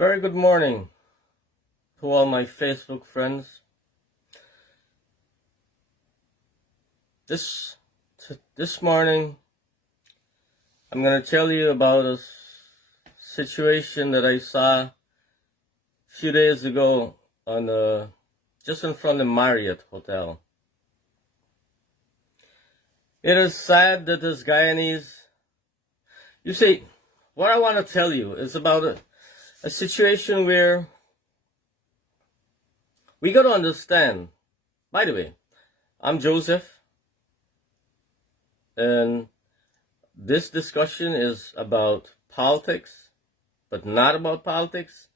Very good morning to all my Facebook friends. This morning, I'm going to tell you about a situation that I saw a few days ago on just in front of the Marriott Hotel. It is sad that this Guyanese. You see, what I want to tell you is about a situation where we got to understand. By the way, I'm Joseph, and this discussion is about politics, but not about politics.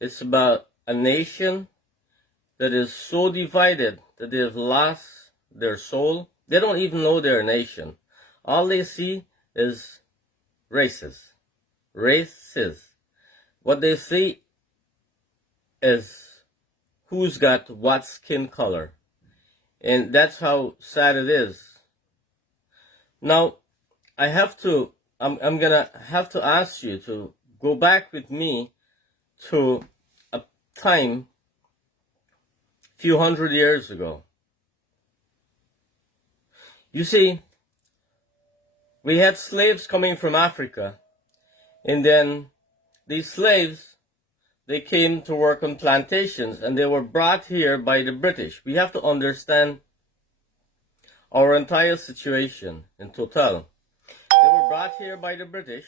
It's about a nation that is so divided that they've lost their soul. They don't even know they're a nation. All they see is races. What they see is who's got what skin color. And that's how sad it is. Now, I'm gonna have to ask you to go back with me to a time a few hundred years ago. You see, we had slaves coming from Africa, and then these slaves, they came to work on plantations, and they were brought here by the British. We have to understand our entire situation in total. They were brought here by the British,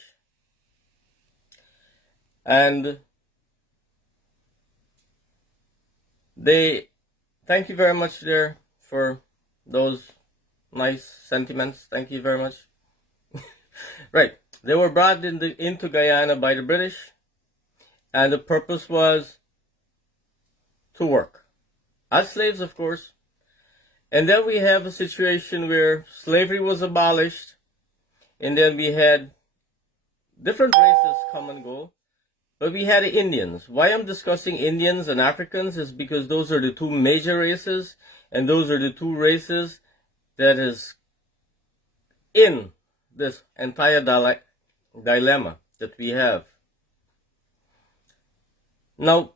and thank you very much there for those nice sentiments. Thank you very much. Right. They were brought into Guyana by the British, and the purpose was to work. As slaves, of course. And then we have a situation where slavery was abolished, and then we had different races come and go, but we had the Indians. Why I'm discussing Indians and Africans is because those are the two major races, and those are the two races that is in this entire dilemma that we have. Now,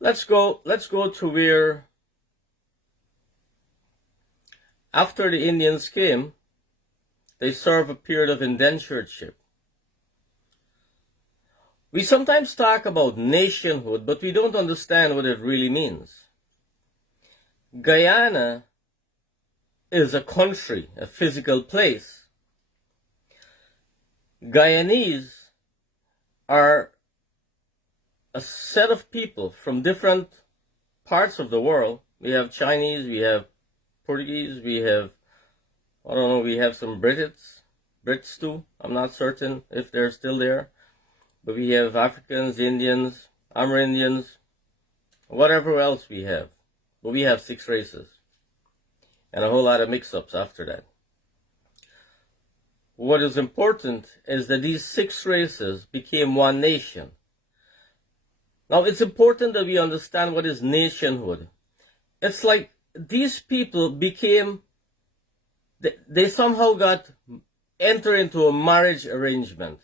let's go to where after the Indians came, they served a period of indentureship. We sometimes talk about nationhood, but we don't understand what it really means. Guyana is a country, a physical place. Guyanese are a set of people from different parts of the world. We have Chinese, we have Portuguese, we have, we have some Brits too. I'm not certain if they're still there. But we have Africans, Indians, Amerindians, whatever else we have. But we have 6 races. And a whole lot of mix-ups after that. What is important is that these 6 races became one nation. Now, it's important that we understand what is nationhood. It's like these people they somehow enter into a marriage arrangement.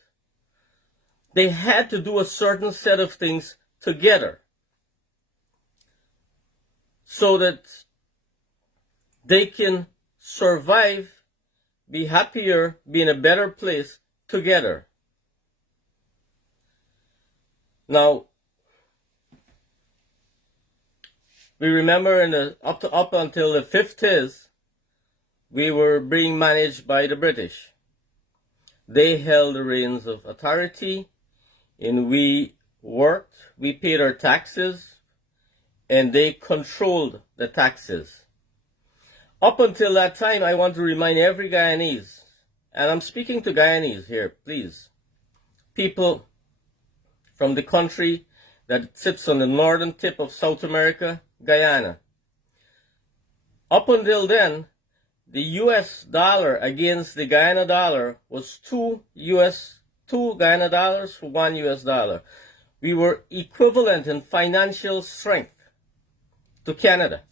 They had to do a certain set of things together so that they can survive, be happier, be in a better place together. Now, we remember up until the 50s, we were being managed by the British. They held the reins of authority, and we worked, we paid our taxes, and they controlled the taxes. Up until that time, I want to remind every Guyanese, and I'm speaking to Guyanese here, please. People from the country that sits on the northern tip of South America, Guyana. Up until then, the US dollar against the Guyana dollar was 2 Guyana dollars for 1 US dollar. We were equivalent in financial strength to Canada.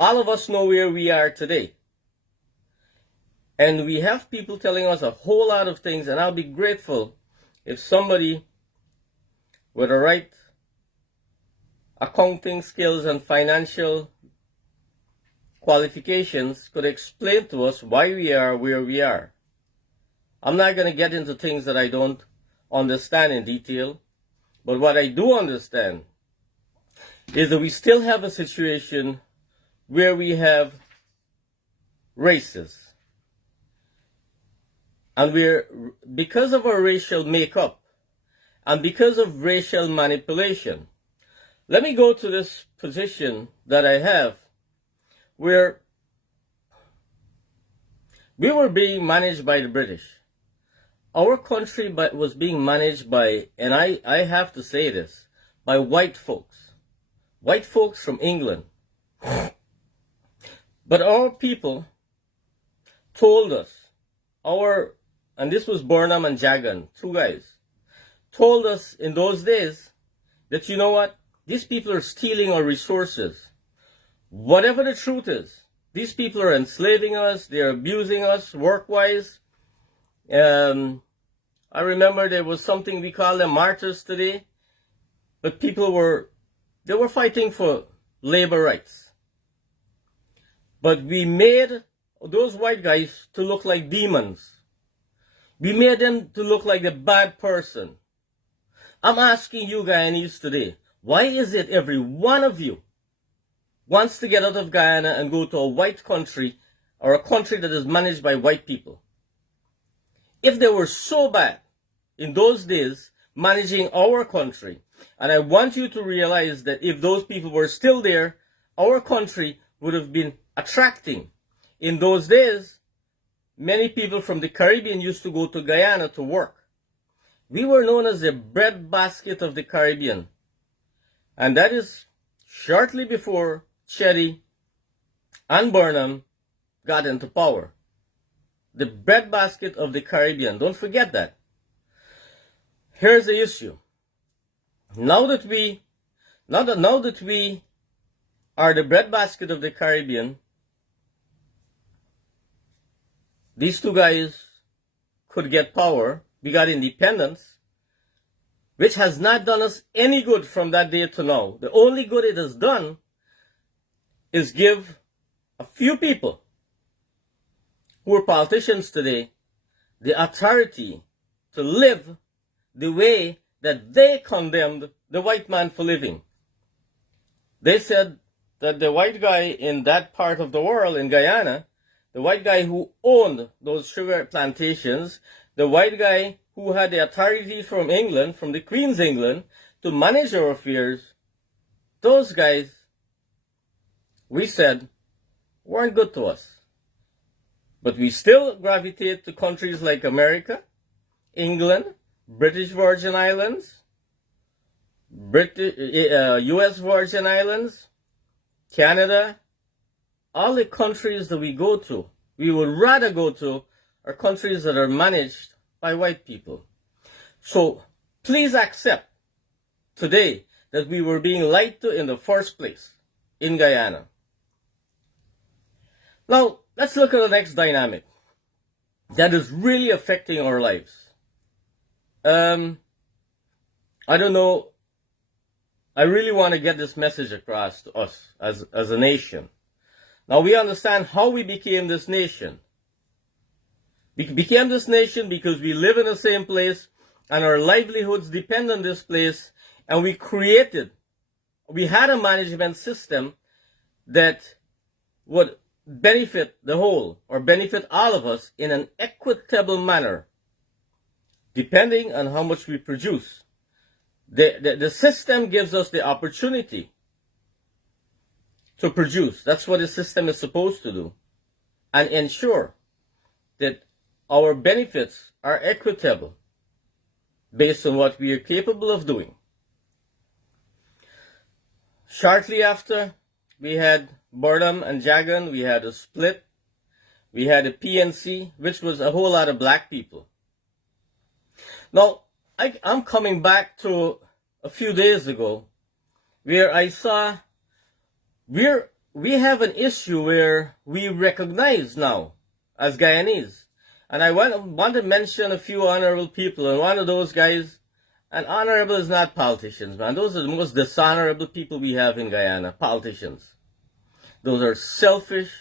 All of us know where we are today. And we have people telling us a whole lot of things, and I'll be grateful if somebody with the right accounting skills and financial qualifications could explain to us why we are where we are. I'm not going to get into things that I don't understand in detail, but what I do understand is that we still have a situation where we have races. And because of our racial makeup and because of racial manipulation, let me go to this position that I have where we were being managed by the British. Our country was being managed by, and I have to say this, by white folks from England. But our people told us, and this was Burnham and Jagan, two guys, told us in those days that, you know what, these people are stealing our resources. Whatever the truth is, these people are enslaving us, they're abusing us work-wise. I remember there was something we call them martyrs today, but they were fighting for labor rights. But we made those white guys to look like demons. We made them to look like a bad person. I'm asking you Guyanese today, why is it every one of you wants to get out of Guyana and go to a white country or a country that is managed by white people? If they were so bad in those days managing our country, and I want you to realize that if those people were still there, our country would have been attracting. In those days, many people from the Caribbean used to go to Guyana to work. We were known as the breadbasket of the Caribbean. And that is shortly before Chetty and Burnham got into power. The breadbasket of the Caribbean. Don't forget that. Here's the issue. Now that we are the breadbasket of the Caribbean, these two guys could get power. We got independence, which has not done us any good from that day to now. The only good it has done is give a few people who are politicians today the authority to live the way that they condemned the white man for living. They said that the white guy in that part of the world, in Guyana, the white guy who owned those sugar plantations, the white guy who had the authority from England, from the Queen's England, to manage our affairs, those guys, we said, weren't good to us. But we still gravitate to countries like America, England, British Virgin Islands, U.S. Virgin Islands, Canada, all the countries that we go to, we would rather go to are countries that are managed by white people. So please accept today that we were being lied to in the first place in Guyana. Now, let's look at the next dynamic that is really affecting our lives. I don't know. I really want to get this message across to us as a nation. Now, we understand how we became this nation. We became this nation because we live in the same place and our livelihoods depend on this place, and we had a management system that would benefit the whole or benefit all of us in an equitable manner, depending on how much we produce. The system gives us the opportunity to produce. That's what the system is supposed to do, and ensure that our benefits are equitable based on what we are capable of doing. Shortly after we had Burnham and Jagan, we had a split. We had a PNC, which was a whole lot of black people. Now, I'm coming back to a few days ago where I saw we have an issue where we recognize now as Guyanese, And I want to mention a few honorable people, and one of those guys, and honorable is not politicians, man. Those are the most dishonorable people we have in Guyana, politicians. Those are selfish,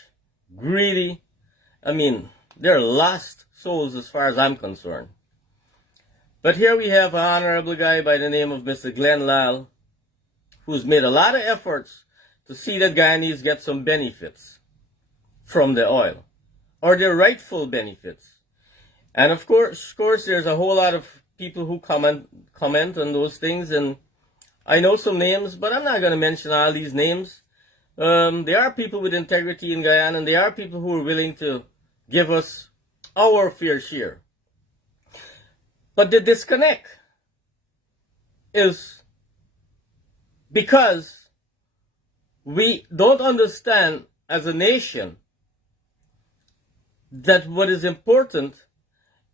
greedy. I mean, they're lost souls as far as I'm concerned. But here we have an honorable guy by the name of Mr. Glenn Lal, who's made a lot of efforts to see that Guyanese get some benefits from the oil, or their rightful benefits. And of course, there's a whole lot of people who comment on those things, and I know some names, but I'm not going to mention all these names. There are people with integrity in Guyana, and there are people who are willing to give us our fair share. But the disconnect is because we don't understand as a nation that what is important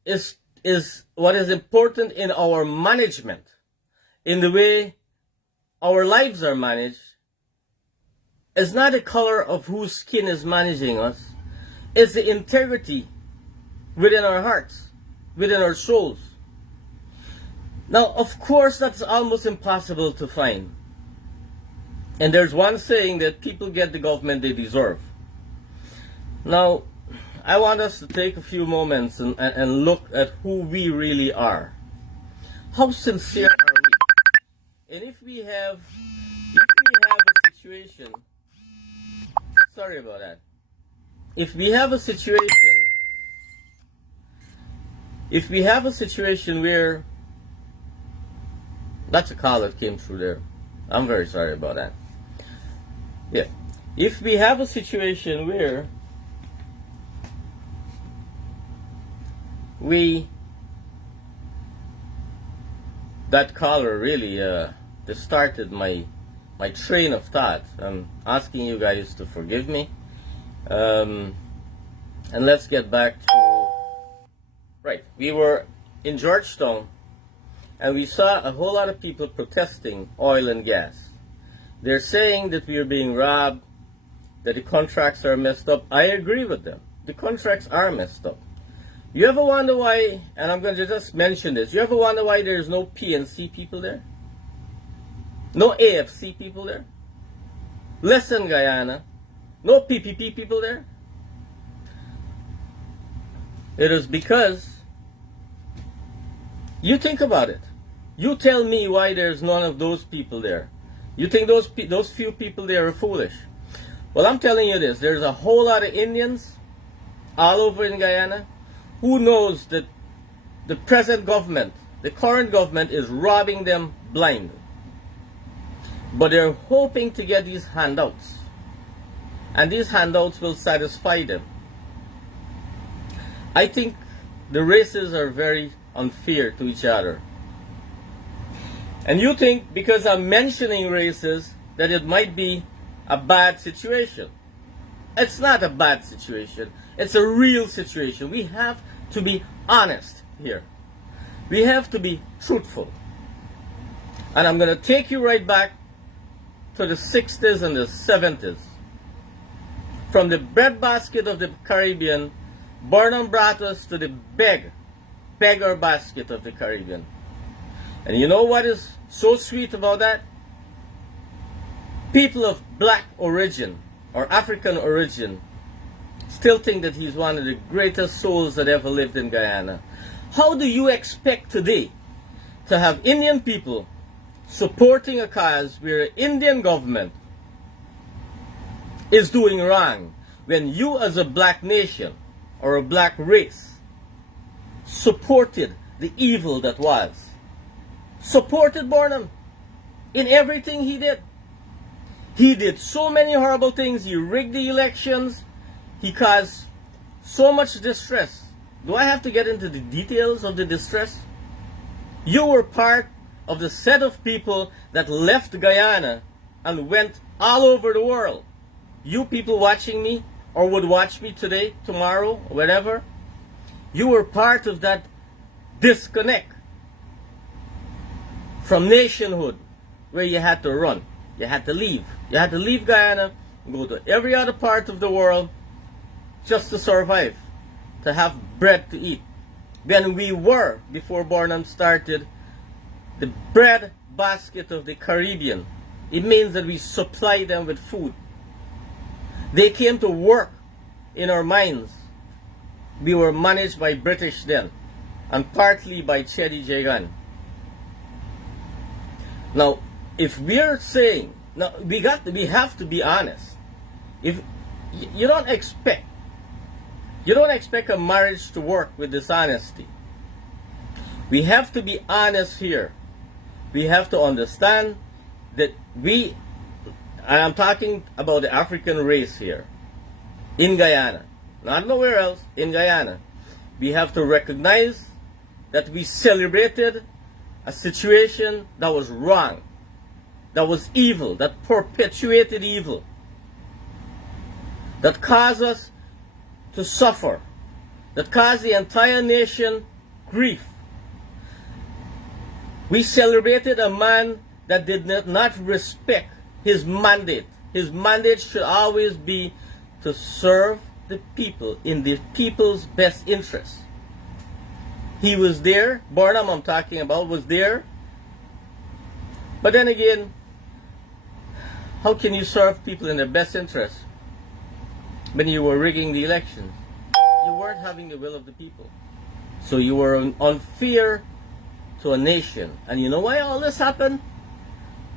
is what is important in our management, in the way our lives are managed, is not the color of whose skin is managing us. It's the integrity within our hearts, within our souls. Now, of course, that's almost impossible to find. And there's one saying that people get the government they deserve. Now, I want us to take a few moments and look at who we really are. How sincere are we? And if we have a situation, sorry about that. If we have a situation where, that's a call that came through there. I'm very sorry about that. Yeah. If we have a situation where that caller really distorted my train of thought. I'm asking you guys to forgive me. And let's get back to, right, we were in Georgetown, and we saw a whole lot of people protesting oil and gas. They're saying that we are being robbed, that the contracts are messed up. I agree with them. The contracts are messed up. You ever wonder why, and I'm going to just mention this, you ever wonder why there's no PNC people there? No AFC people there? Listen, Guyana, no PPP people there? It is because, you think about it. You tell me why there's none of those people there. You think those few people there are foolish? Well, I'm telling you this. There's a whole lot of Indians all over in Guyana who knows that the present government, the current government, is robbing them blind. But they're hoping to get these handouts. And these handouts will satisfy them. I think the races are very unfair to each other. And you think, because I'm mentioning races, that it might be a bad situation. It's not a bad situation. It's a real situation. We have to be honest here. We have to be truthful. And I'm going to take you right back to the 60s and the 70s. From the breadbasket of the Caribbean, Burnham brought us to the beggar basket of the Caribbean. And you know what is so sweet about that? People of black origin or African origin still think that he's one of the greatest souls that ever lived in Guyana. How do you expect today to have Indian people supporting a cause where the Indian government is doing wrong when you as a black nation or a black race supported the evil that was? Supported Burnham in everything he did. He did so many horrible things. He rigged the elections. He caused so much distress. Do I have to get into the details of the distress? You were part of the set of people that left Guyana and went all over the world. You people watching me or would watch me today, tomorrow, whenever, you were part of that disconnect from nationhood, where you had to run, you had to leave. You had to leave Guyana and go to every other part of the world just to survive, to have bread to eat. Then we were, before Barnum started, the bread basket of the Caribbean. It means that we supply them with food. They came to work in our mines. We were managed by British then, and partly by Chedi Jagan. Now, if we're saying, now we have to be honest. If you don't expect a marriage to work with dishonesty. We have to be honest here. We have to understand that and I'm talking about the African race here, in Guyana, not nowhere else, in Guyana. We have to recognize that we celebrated a situation that was wrong, that was evil, that perpetuated evil, that caused us to suffer, that caused the entire nation grief. We celebrated a man that did not respect his mandate. His mandate should always be to serve the people in the people's best interest. He was there, Barnum I'm talking about was there. But then again, how can you serve people in their best interest when you were rigging the elections? You weren't having the will of the people. So you were unfair to a nation. And you know why all this happened?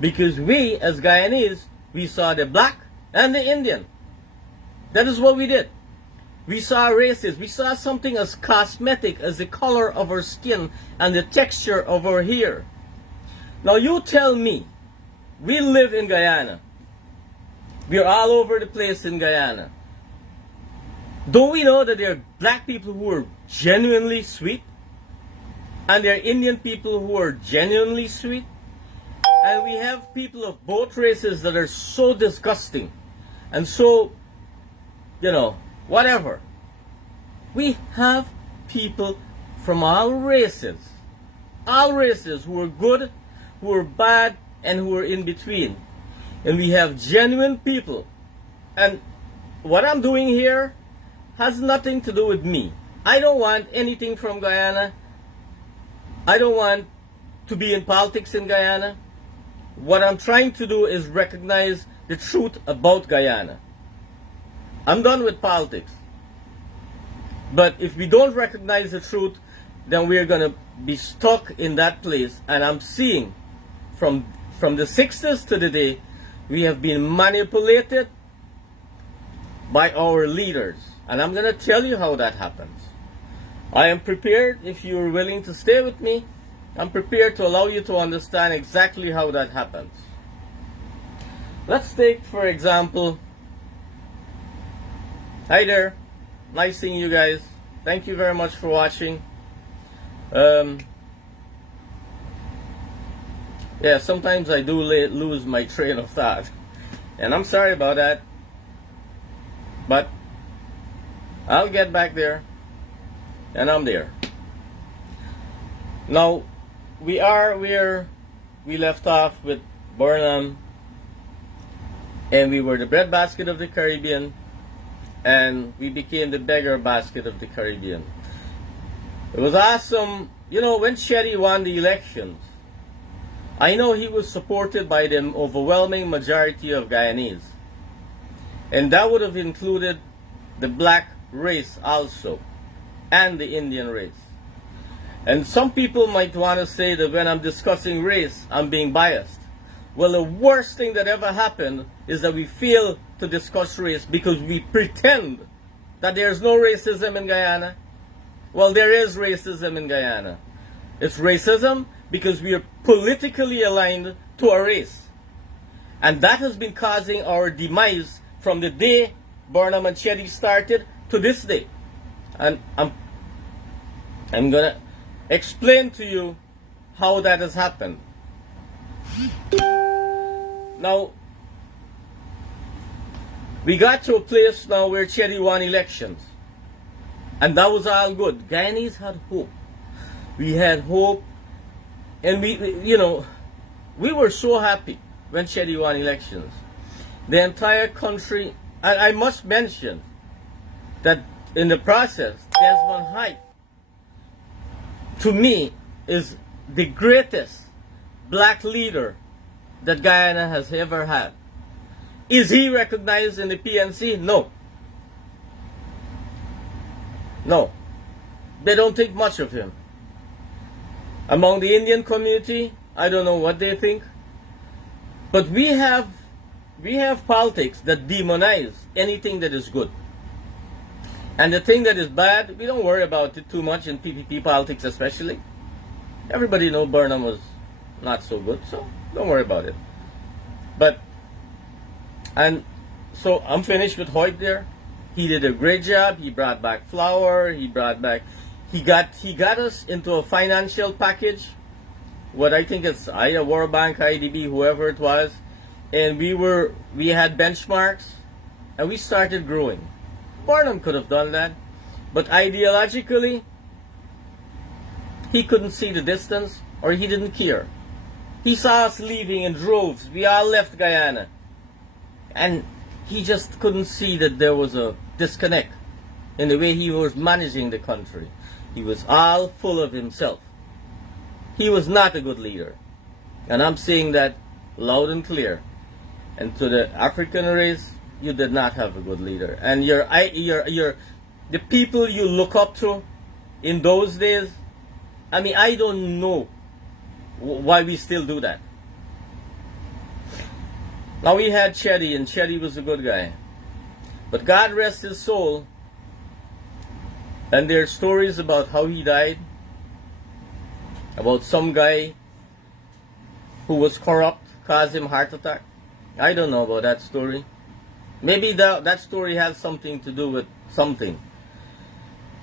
Because we, as Guyanese, we saw the black and the Indian. That is what we did. We saw races. We saw something as cosmetic as the color of our skin and the texture of our hair. Now you tell me, we live in Guyana. We're all over the place in Guyana. Don't we know that there are black people who are genuinely sweet? And there are Indian people who are genuinely sweet? And we have people of both races that are so disgusting and so, whatever. We have people from all races who are good, who are bad, and who are in between. And we have genuine people. And what I'm doing here has nothing to do with me. I don't want anything from Guyana. I don't want to be in politics in Guyana. What I'm trying to do is recognize the truth about Guyana. I'm done with politics. But if we don't recognize the truth, then we're going to be stuck in that place. And I'm seeing from the 60s to today, we have been manipulated by our leaders. And I'm going to tell you how that happens. I am prepared, if you're willing to stay with me, I'm prepared to allow you to understand exactly how that happens. Let's take, for example, hi there, nice seeing you guys. Thank you very much for watching. Yeah, sometimes I do lose my train of thought, and I'm sorry about that, but I'll get back there, and I'm there. Now, we are where we left off with Barnum, and we were the breadbasket of the Caribbean, and we became the beggar basket of the Caribbean. It was awesome. When Chedi won the elections, I know he was supported by the overwhelming majority of Guyanese, and that would have included the black race also, and the Indian race. And some people might want to say that when I'm discussing race, I'm being biased. Well, the worst thing that ever happened is that we fail to discuss race because we pretend that there's no racism in Guyana. Well, there is racism in Guyana. It's racism because we are politically aligned to a race. And that has been causing our demise from the day Barnum and Chedi started to this day. And I'm going to explain to you how that has happened. Now, we got to a place now where Chedi won elections. And that was all good. Guyanese had hope. We had hope. And we were so happy when Chedi won elections. The entire country, and I must mention that in the process, Desmond Hyde, to me, is the greatest black leader that Guyana has ever had. Is he recognized in the PNC? No. No. They don't think much of him. Among the Indian community, I don't know what they think. But we have politics that demonize anything that is good. And the thing that is bad, we don't worry about it too much in PPP politics especially. Everybody knows Burnham was not so good, so don't worry about it. And so I'm finished with Hoyt there. He did a great job. He brought back flour. He got us into a financial package. What I think it's World Bank, IDB, whoever it was, and we had benchmarks, and we started growing. Burnham could have done that, but ideologically, he couldn't see the distance, or he didn't care. He saw us leaving in droves. We all left Guyana. And he just couldn't see that there was a disconnect in the way he was managing the country. He was all full of himself. He was not a good leader. And I'm saying that loud and clear. And to the African race, you did not have a good leader. And the people you look up to in those days, I mean, I don't know why we still do that. Now we had Chetty, and Chetty was a good guy. But God rest his soul. And there are stories about how he died. About some guy who was corrupt, caused him heart attack. I don't know about that story. Maybe that story has something to do with something.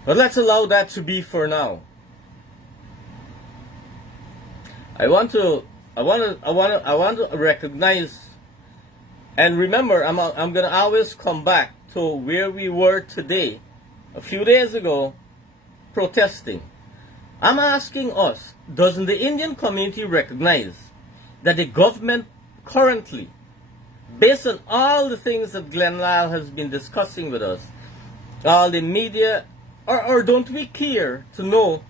But let's allow that to be for now. I want to recognize. And remember, I'm going to always come back to where we were today, a few days ago, protesting. I'm asking us, doesn't the Indian community recognize that the government currently, based on all the things that Glenn Lyle has been discussing with us, all the media, or don't we care to know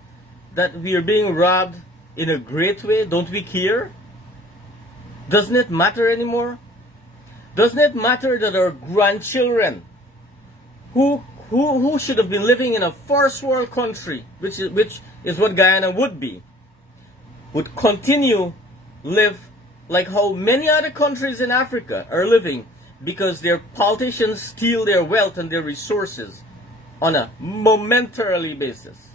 that we are being robbed in a great way? Don't we care? Doesn't it matter anymore? Doesn't it matter that our grandchildren, who should have been living in a first world country, which is what Guyana would be, would continue live like how many other countries in Africa are living, because their politicians steal their wealth and their resources on a momentarily basis.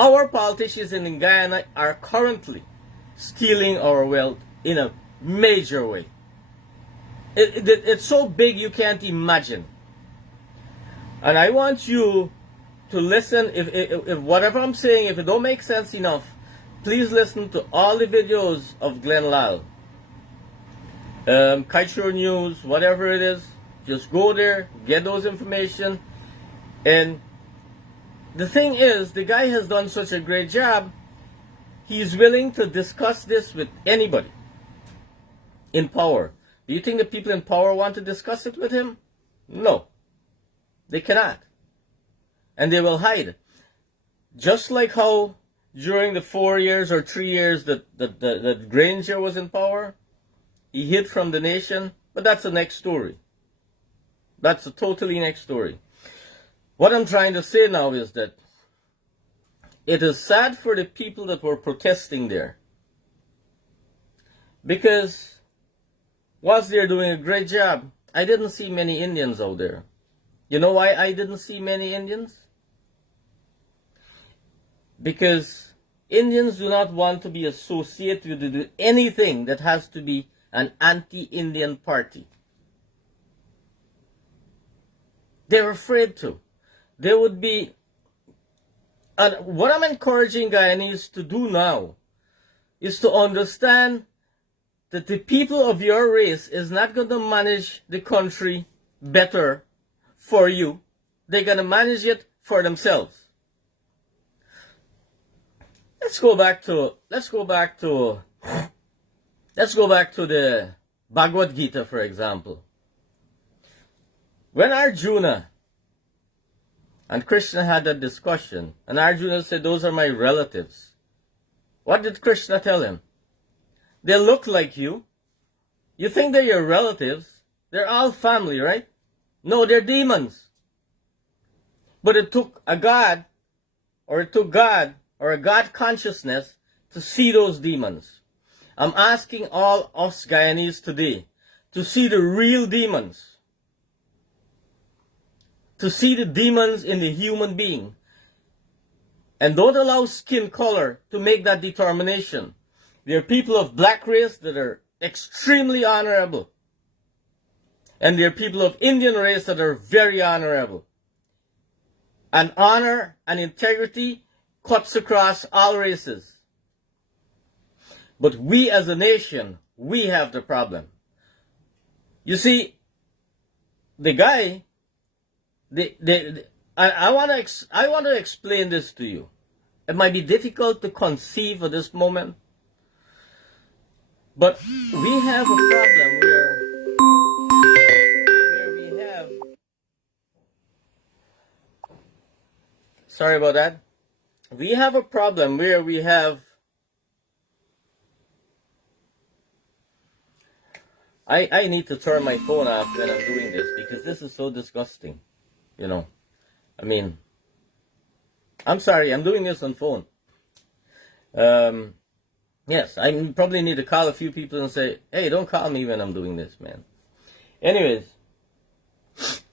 Our politicians in Guyana are currently stealing our wealth in a major way. It's so big you can't imagine. And I want you to listen. If whatever I'm saying, if it don't make sense enough, please listen to all the videos of Glenn Lyle. Kiteshore News, whatever it is, just go there, get those information. And the thing is, the guy has done such a great job, he's willing to discuss this with anybody in power. Do you think the people in power want to discuss it with him? No. They cannot. And they will hide. Just like how during the 4 years or 3 years that Granger was in power, he hid from the nation. But that's the next story. That's a totally next story. What I'm trying to say now is that it is sad for the people that were protesting there. Because whilst they're doing a great job, I didn't see many Indians out there. You know why I didn't see many Indians? Because Indians do not want to be associated with anything that has to be an anti-Indian party. They're afraid to. They would be... And what I'm encouraging Guyanese to do now is to understand that the people of your race is not going to manage the country better for you. They're going to manage it for themselves. Let's go back to the Bhagavad Gita, for example. When Arjuna And Krishna had that discussion. And Arjuna said, those are my relatives. What did Krishna tell him? They look like you. You think they're your relatives. They're all family, right? No, they're demons. But it took a God, or a God consciousness to see those demons. I'm asking all us Guyanese today to see the real demons. To see the demons in the human being. And don't allow skin color to make that determination. There are people of black race that are extremely honorable. And there are people of Indian race that are very honorable. And honor and integrity cuts across all races. But we as a nation, we have the problem. You see, the guy, I want to explain this to you. It might be difficult to conceive at this moment. But we have a problem where we have... Sorry about that. We have a problem where we have... I need to turn my phone off when I'm doing this because this is so disgusting. You know, I mean, I'm sorry, I'm doing this on phone. Yes, I probably need to call a few people and say, hey, don't call me when I'm doing this, man. Anyways,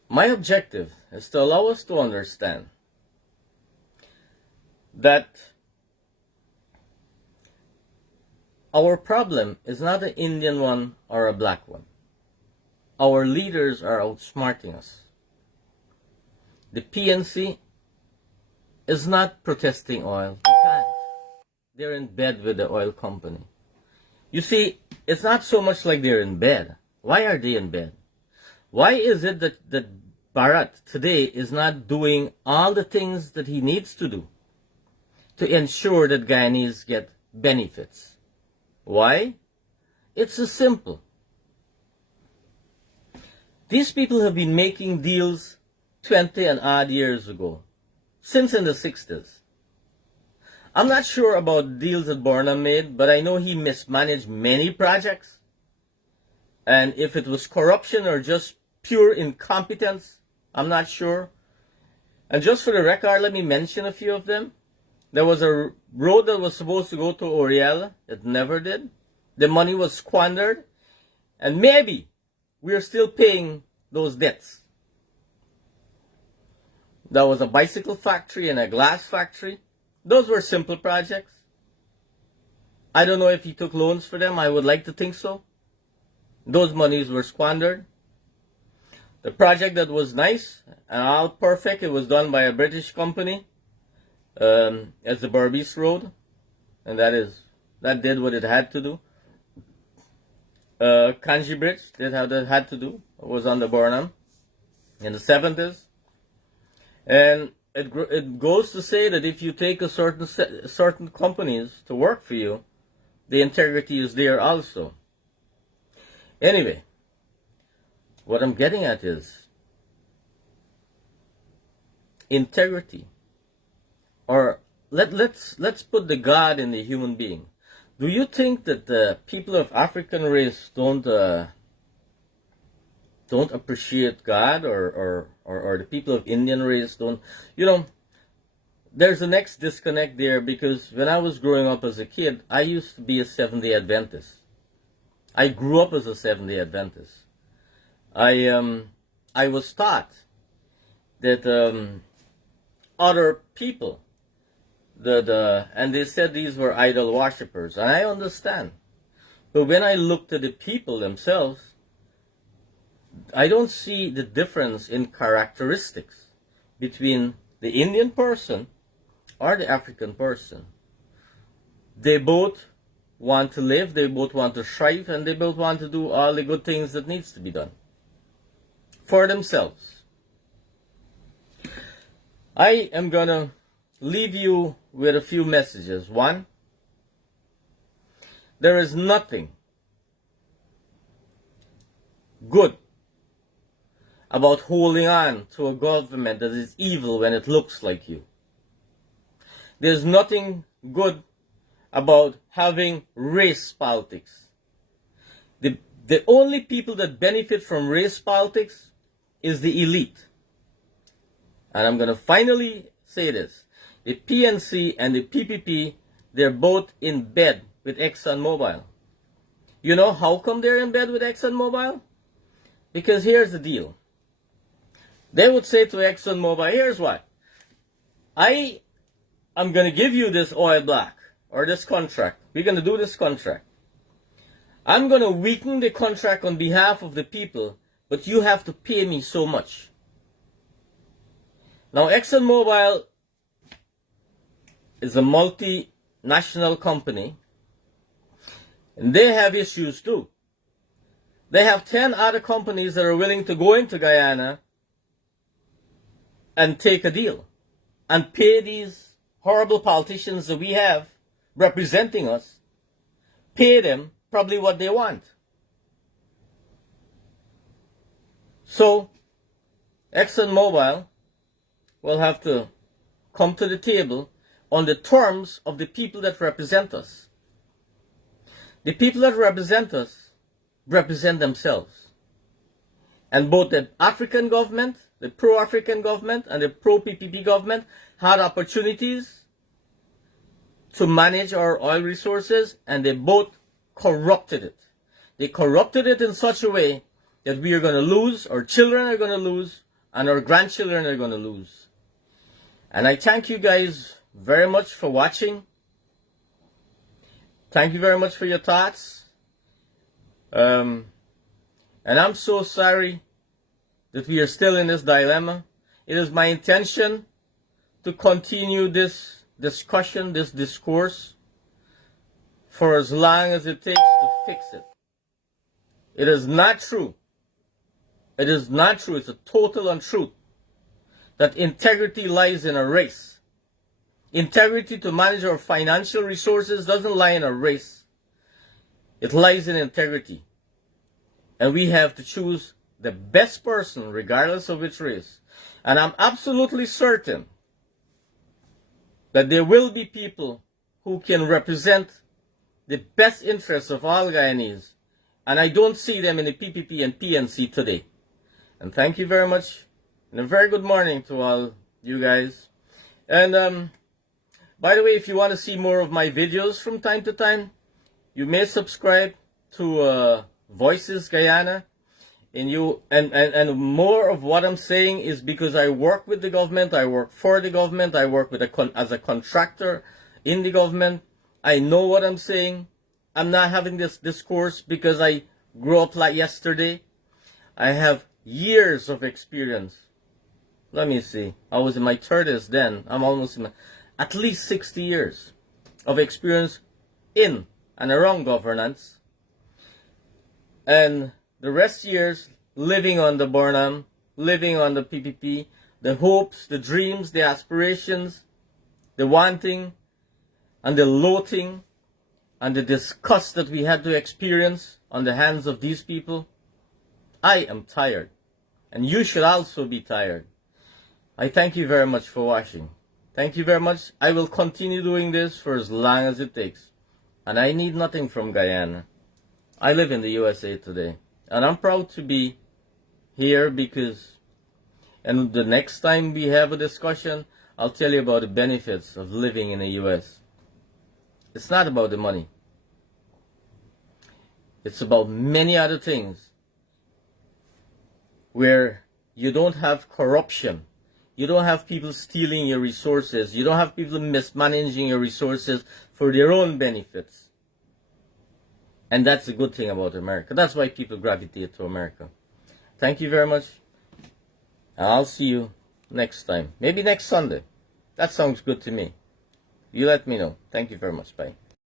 my objective is to allow us to understand that our problem is not an Indian one or a black one. Our leaders are outsmarting us. The PNC is not protesting oil. They can't. They're in bed with the oil company. You see, it's not so much like they're in bed. Why are they in bed? Why is it that Bharat today is not doing all the things that he needs to do to ensure that Guyanese get benefits? Why? It's so simple. These people have been making deals 20 and odd years ago, since in the 60s. I'm not sure about deals that Burnham made, but I know he mismanaged many projects. And if it was corruption or just pure incompetence, I'm not sure. And just for the record, let me mention a few of them. There was a road that was supposed to go to Oriel. It never did. The money was squandered. And maybe we're still paying those debts. There was a bicycle factory and a glass factory. Those were simple projects. I don't know if he took loans for them. I would like to think so. Those monies were squandered. The project that was nice and all perfect, it was done by a British company. As the Berbice Road. And that did what it had to do. Kanji Bridge did what it had to do. It was on the Burnham in the 70s. And it goes to say that if you take a certain companies to work for you, the integrity is there also. Anyway, what I'm getting at is integrity. Or let's put the God in the human being. Do you think that the people of African race don't appreciate God, or the people of Indian race don't? You know, there's a next disconnect there, because when I was growing up as a kid, I used to be a Seventh-day Adventist. I grew up as a Seventh-day Adventist. I was taught that other people, and they said these were idol worshippers, and I understand. But when I looked at the people themselves, I don't see the difference in characteristics between the Indian person or the African person. They both want to live, they both want to strive, and they both want to do all the good things that needs to be done for themselves. I am going to leave you with a few messages. One, there is nothing good about holding on to a government that is evil when it looks like you. There's nothing good about having race politics. The only people that benefit from race politics is the elite. And I'm going to finally say this. The PNC and the PPP, they're both in bed with ExxonMobil. You know how come they're in bed with ExxonMobil? Because here's the deal. They would say to ExxonMobil, here's what. I am going to give you this oil block or this contract. We're going to do this contract. I'm going to weaken the contract on behalf of the people, but you have to pay me so much. Now, ExxonMobil is a multinational company, and they have issues too. They have 10 other companies that are willing to go into Guyana and take a deal and pay these horrible politicians that we have representing us, pay them probably what they want. So, ExxonMobil will have to come to the table on the terms of the people that represent us. The people that represent us represent themselves. And both the African government, the pro-African government, and the pro-PPP government had opportunities to manage our oil resources, and they both corrupted it. They corrupted it in such a way that we are going to lose, our children are going to lose, and our grandchildren are going to lose. And I thank you guys very much for watching. Thank you very much for your thoughts. And I'm so sorry that we are still in this dilemma. It is my intention to continue this discussion, this discourse, for as long as it takes to fix it. It is not true. It is not true. It's a total untruth that integrity lies in a race. Integrity to manage our financial resources doesn't lie in a race. It lies in integrity. And we have to choose the best person regardless of which race. And I'm absolutely certain that there will be people who can represent the best interests of all Guyanese. And I don't see them in the PPP and PNC today. And thank you very much. And a very good morning to all you guys. And by the way, if you want to see more of my videos from time to time, you may subscribe to Voices Guyana. And more of what I'm saying is because I work with the government, I work for the government, I work with as a contractor in the government. I know what I'm saying. I'm not having this discourse because I grew up like yesterday. I have years of experience. Let me see. I was in my 30s then. I'm almost in at least 60 years of experience in and around governance. And the rest years living on the Burnham, living on the PPP, the hopes, the dreams, the aspirations, the wanting, and the loathing, and the disgust that we had to experience on the hands of these people. I am tired, and you should also be tired. I thank you very much for watching. Thank you very much. I will continue doing this for as long as it takes. And I need nothing from Guyana. I live in the USA today. And I'm proud to be here because, and the next time we have a discussion, I'll tell you about the benefits of living in the US. It's not about the money. It's about many other things where you don't have corruption. You don't have people stealing your resources. You don't have people mismanaging your resources for their own benefits. And that's the good thing about America. That's why people gravitate to America. Thank you very much. And I'll see you next time. Maybe next Sunday. That sounds good to me. You let me know. Thank you very much. Bye.